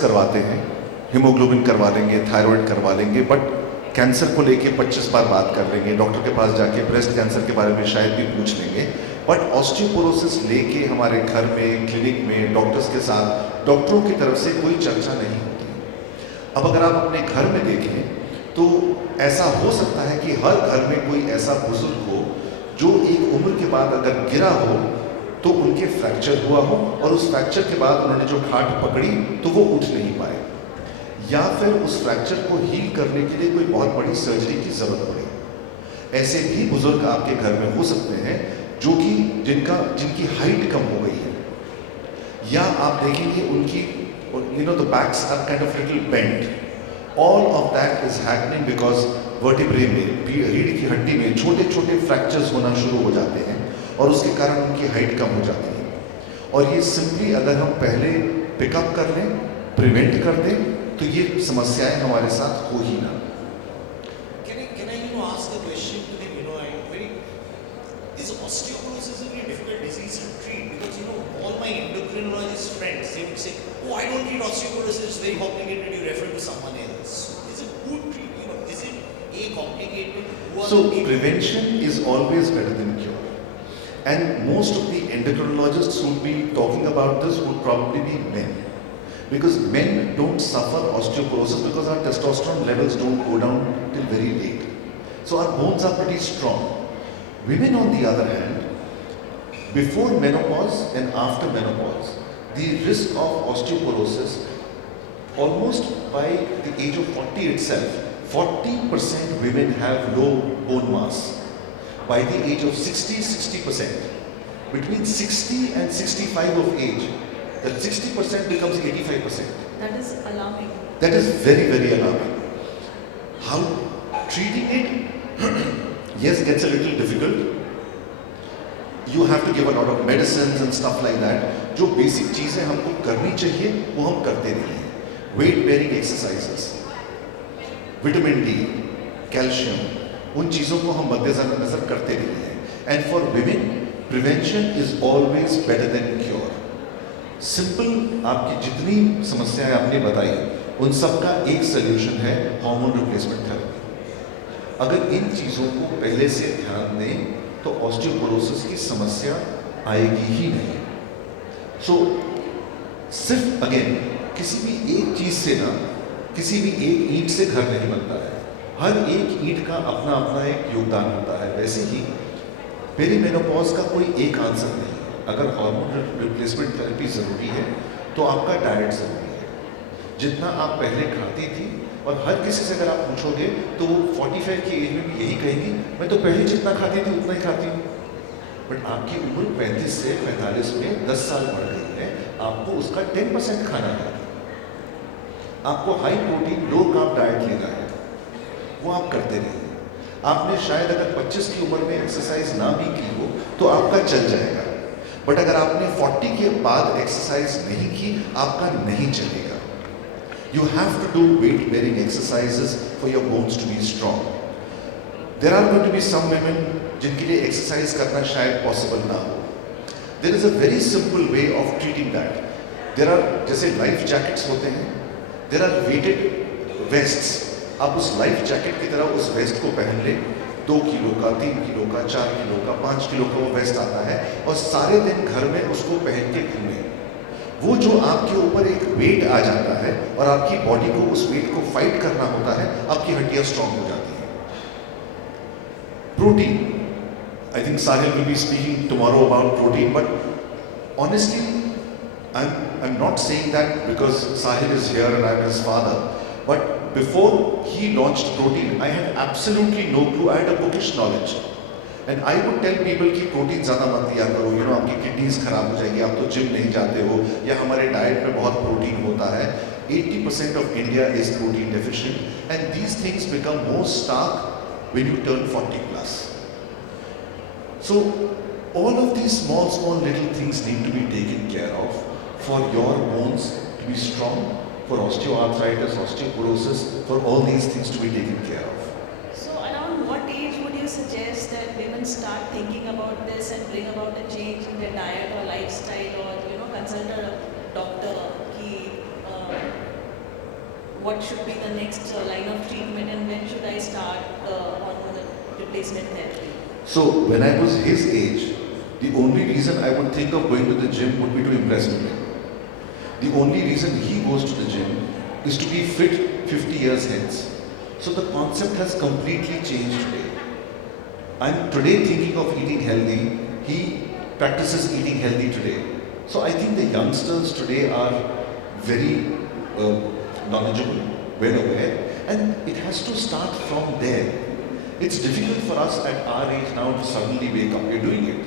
करवाते हैं, हीमोग्लोबिन करवा लेंगे, थायराइड करवा लेंगे, बट कैंसर को लेके 25 बार बात कर लेंगे, डॉक्टर के पास जाके ब्रेस्ट कैंसर के बारे में शायद भी पूछ लेंगे, बट ऑस्टियोपोरोसिस लेके हमारे घर में, क्लिनिक में, डॉक्टर्स के साथ, डॉक्टरों की तरफ से कोई चर्चा नहीं होती। अब अगर आप अपने घर में देखें तो ऐसा हो सकता है कि हर घर में कोई ऐसा बुजुर्ग हो जो एक उम्र के बाद अगर गिरा हो तो उनके फ्रैक्चर हुआ हो और उस फ्रैक्चर के बाद उन्होंने जो खाट पकड़ी तो वो उठ नहीं पाए, या फिर उस फ्रैक्चर को हील करने के लिए कोई बहुत बड़ी सर्जरी की जरूरत पड़े। ऐसे भी बुजुर्ग आपके घर में हो सकते हैं जो कि जिनकी हाइट कम हो गई है, या आप देखेंगे उनकी the backs are kind of little bent. All of that is happening because vertebrae में, रीढ़ की हड्डी में छोटे छोटे फ्रैक्चर्स होना शुरू हो जाते हैं और उसके कारण उनकी हाइट कम हो जाती है। और ये सिंपली अगर हम पहले पिकअप कर लें, प्रिवेंट कर दें, तो ये समस्याएं हमारे साथ हो ही ना। Can I ask a question to him? Is osteoporosis a very difficult disease to treat? Because all my endocrinologist friends, they would say, "Oh, I don't treat osteoporosis; it's very complicated. You refer to someone else." Is it good treatment? Is it complicated? So prevention is always better than cure. And most of the endocrinologists who will be talking about this would probably be men. Because men don't suffer osteoporosis because our testosterone levels don't go down till very late. So our bones are pretty strong. Women on the other hand, before menopause and after menopause, the risk of osteoporosis, almost by the age of 40 itself, 40% women have low bone mass. By the age of 60%. Between 60 and 65 of age, that 60% becomes 85%. That is alarming. That is very, very alarming. How treating it, yes, gets a little difficult. You have to give a lot of medicines and stuff like that. जो basic चीजें हमको करनी चाहिए वो हम करते नहीं हैं. Weight bearing exercises, vitamin D, calcium, उन चीज़ों को हम मद्देनजर करते नहीं हैं. And for women prevention is always better than cure. Simple आपकी जितनी समस्याएं आपने बताई उन सब का एक सोल्यूशन है हार्मोन रिप्लेसमेंट थेरेपी. अगर इन चीज़ों को पहले से ध्यान दें तो ऑस्टियोपोरोसिस की समस्या आएगी ही नहीं. सो सिर्फ अगेन किसी भी एक चीज़ से ना, किसी भी एक ईंट से घर नहीं बनता है. हर एक ईंट का अपना अपना एक योगदान होता है. वैसे ही पेरीमेनोपॉज का कोई एक आंसर नहीं. अगर हार्मोन रिप्लेसमेंट थेरेपी ज़रूरी है तो आपका डाइट ज़रूरी है. जितना आप पहले खाती थी, और हर किसी से अगर आप पूछोगे तो वो 45 की एज में भी यही कहेगी, मैं तो पहले जितना खाती थी उतना ही खाती हूँ. बट आपकी उम्र 35 से 45 में 10 साल बढ़ गई है. आपको उसका 10% खाना है. आपको high protein low carb diet लेना है, वो आप करते नहीं. आपने शायद अगर 25 की उम्र में एक्सरसाइज ना भी की हो तो आपका चल जाएगा. बट अगर आपने 40 के बाद एक्सरसाइज नहीं की, आपका नहीं चलेगा. You have to do weight bearing exercises for your bones to be strong. There are going to be some women जिनके लिए एक्सरसाइज करना शायद पॉसिबल ना हो. There is a very simple way of treating that. There are, जैसे life jackets होते हैं, there are weighted wastes. आप उस लाइफ जैकेट की तरह उस वेस्ट को पहन ले. 2 किलो का, 3 किलो का, 4 किलो का, 5 किलो का वो वेस्ट आता है और सारे दिन घर में उसको पहन के घूमें. वो जो आपके ऊपर एक वेट आ जाता है और आपकी बॉडी को उस वेट को फाइट करना होता है, आपकी हड्डियां स्ट्रांग हो जाती हैं. Protein, I think Sahil will be speaking tomorrow about protein, but honestly I'm not saying that because Sahil is here and I'm his father, but before he launched protein, I had absolutely no clue. I had a bookish knowledge, and I would tell people कि protein ज़्यादा मत दिया करो, आपकी kidneys खराब हो जाएगी, आप तो जिम नहीं जाते हो, या हमारे डाइट में बहुत प्रोटीन होता है. 80% of India is protein deficient, and these things become more stark when you turn 40 plus. So all of these small little things need to be taken care of for your bones to be strong, for osteoarthritis, osteoporosis, for all these things to be taken care of. So around what age would you suggest that women start thinking about this and bring about a change in their diet or lifestyle, or consult a doctor कि what should be the next line of treatment and when should I start hormonal replacement therapy? So when I was his age, the only reason I would think of going to the gym would be to impress women. The only reason he goes to the gym is to be fit 50 years hence. So the concept has completely changed today. I'm today thinking of eating healthy. He practices eating healthy today. So I think the youngsters today are very knowledgeable, well aware, and it has to start from there. It's difficult for us at our age now to suddenly wake up. We're doing it.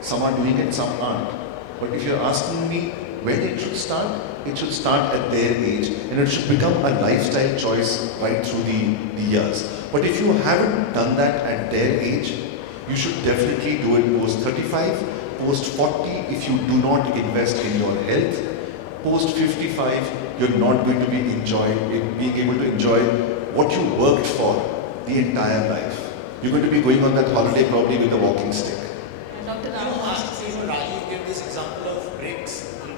Some are doing it, some aren't. But if you're asking me where it should start at their age, and it should become a lifestyle choice right through the years. But if you haven't done that at their age, you should definitely do it post 35, post 40 if you do not invest in your health. Post 55, you're not going to be being able to enjoy what you worked for the entire life. You're going to be going on that holiday probably with a walking stick. And Dr. You Ram know, asked, Rajeev gave this example of bricks. You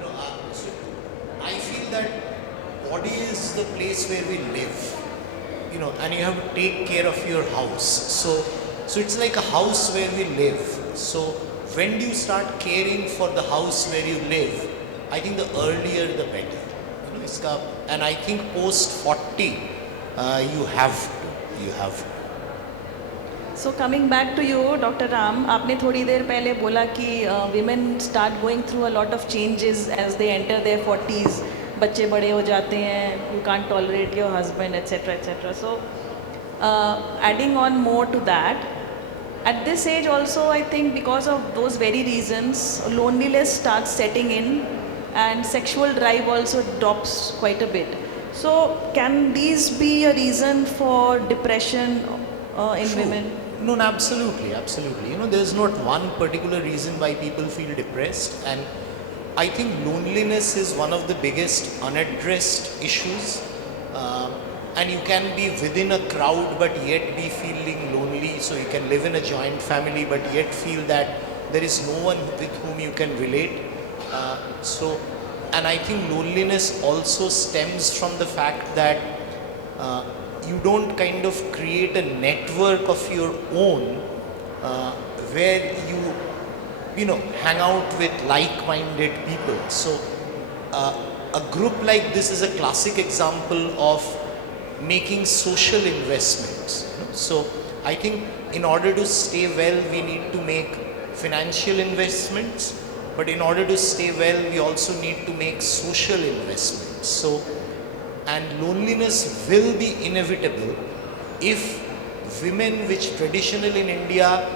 know, so I feel that body is the place where we live. You know, and you have to take care of your house. So it's like a house where we live. So when do you start caring for the house where you live? I think the earlier the better. You know, and I think post 40, you have to. So coming back to you, Dr. Ram, आपने थोड़ी देर पहले बोला कि women start going through a lot of changes as they enter their 40s. बच्चे बड़े हो जाते हैं, you can't tolerate your husband, etc., etc. So adding on more to that, at this age also, I think because of those very reasons, loneliness starts setting in, and sexual drive also drops quite a bit. So can these be a reason for depression in True. women? No, absolutely. You know, there's not one particular reason why people feel depressed, and I think loneliness is one of the biggest unaddressed issues. And you can be within a crowd but yet be feeling lonely. So you can live in a joint family but yet feel that there is no one with whom you can relate. And I think loneliness also stems from the fact that you don't kind of create a network of your own where you know, hang out with like-minded people. So a group like this is a classic example of making social investments. You know? So I think in order to stay well, we need to make financial investments, but in order to stay well, we also need to make social investments. So, and loneliness will be inevitable if women, which traditionally in India,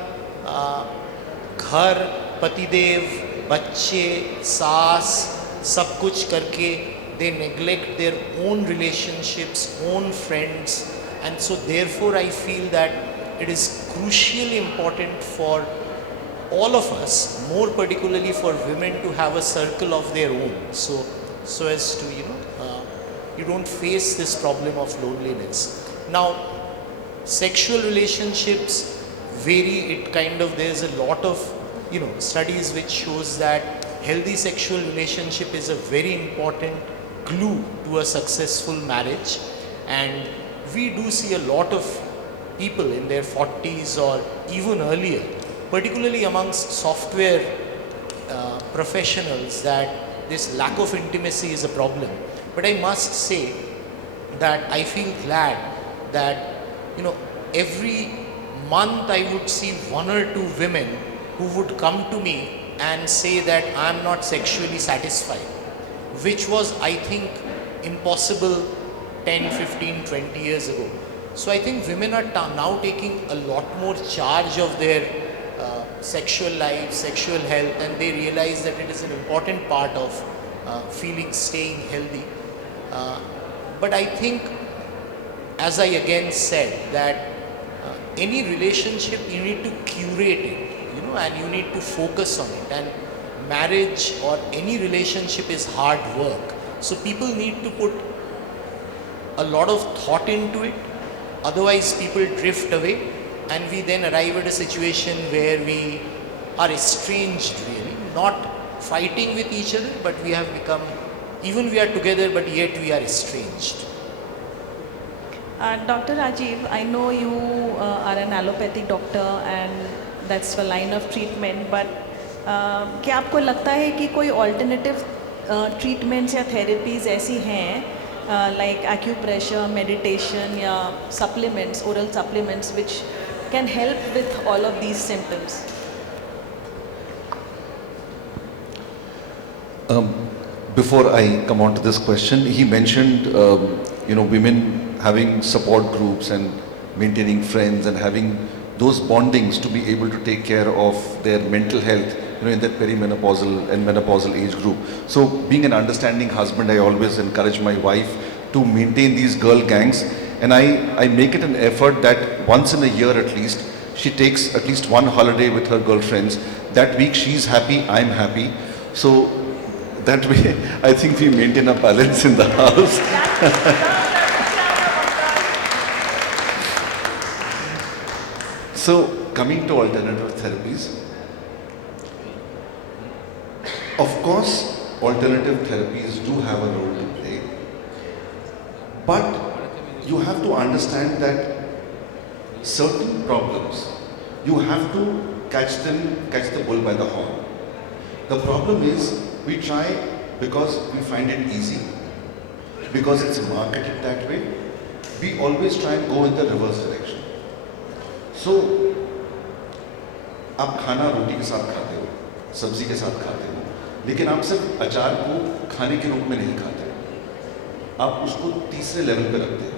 घर, पतिदेव, बच्चे, सास, सब कुछ करके, they neglect their own relationships, own friends, and so therefore I feel that it is crucially important for all of us, more particularly for women, to have a circle of their own, so as to, you know, you don't face this problem of loneliness. Now, sexual relationships vary. It kind of, there's a lot of, you know, studies which shows that healthy sexual relationship is a very important glue to a successful marriage, and we do see a lot of people in their 40s or even earlier, particularly amongst software professionals, that this lack of intimacy is a problem. But I must say that I feel glad that, you know, every month I would see one or two women who would come to me and say that I am not sexually satisfied, which was, I think, impossible 10, 15, 20 years ago. So I think women are now taking a lot more charge of their sexual life, sexual health, and they realize that it is an important part of staying healthy. But I think, as I again said, that any relationship, you need to curate it, you know, and you need to focus on it. And marriage or any relationship is hard work. So people need to put a lot of thought into it. Otherwise, people drift away, and we then arrive at a situation where we are estranged, really, not fighting with each other, but we have become even we are together, but yet we are estranged. Dr. Rajeev, I know you are an allopathic doctor and that's the line of treatment, but क्या आपको लगता है कि कोई alternative treatments या therapies ऐसी हैं like acupressure, meditation या supplements, oral supplements which can help with all of these symptoms? Before I come on to this question, he mentioned, women having support groups and maintaining friends and having those bondings to be able to take care of their mental health, in that perimenopausal and menopausal age group. So being an understanding husband, I always encourage my wife to maintain these girl gangs, and I make it an effort that once in a year at least, she takes at least one holiday with her girlfriends. That week she's happy, I'm happy. So that way, I think we maintain a balance in the house. So, coming to alternative therapies, of course, alternative therapies do have a role to play, but you have to understand that certain problems, you have to catch the bull by the horn. The problem is, we try because we find it easy, because it's marketed that way. We always try and go in the reverse direction. So, आप खाना रोटी के साथ खाते हो, सब्जी के साथ खाते हो, लेकिन आप सिर्फ अचार को खाने के रूप में नहीं खाते, आप उसको तीसरे लेवल पे रखते हो.